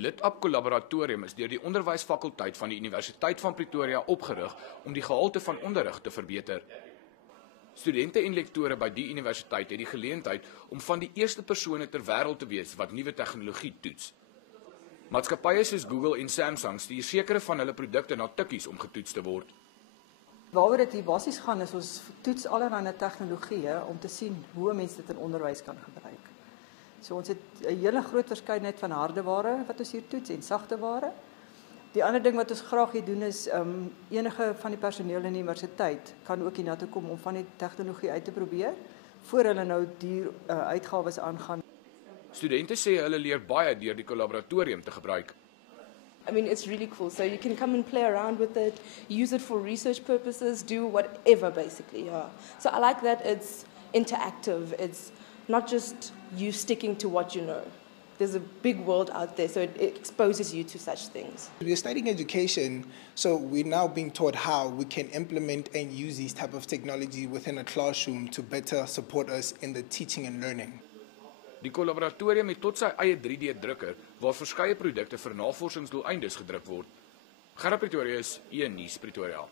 Die LitApp Kollaboratorium is deur die onderwysfakulteit van die Universiteit van Pretoria opgerig om die gehalte van onderrig te verbeter. Studente en lektore by die universiteit het die geleentheid om van die eerste persone ter wêreld te wees wat nuwe tegnologie toets. Maatskappye soos Google en Samsung stuur sekere van hulle produkte na tikkies om getoets te word. Waaroor dit hier basies gaan is ons toets allerlei tegnologieë om te sien hoe mense dit in onderwys kan gebruik. So ons het 'n hele groot verskeidenheid van hardeware wat ons hier toets en sagteware. Die ander ding wat ons graag hier doen is enige van die personeel in die universiteit kan ook hiernatoe kom om van die tegnologie uit te probeer voor hulle nou die uitgawes aangaan. Studente sê hulle leer baie deur die kollaboratorium te gebruik. I mean, it's really cool. So you can come and play around with it, use it for research purposes, do whatever basically. Yeah. So I like that it's interactive. It's not just you sticking to what you know. There's a big world out there, so it exposes you to such things. We're studying education, so we're now being taught how we can implement and use these type of technology within a classroom to better support us in the teaching and learning. Die kollaboratorium het tot sy eie 3D-drukker waar verskeie produkte vir navorsingsdoeleindes gedruk word. Gerard Pretorius, 1 Nuus Pretoria.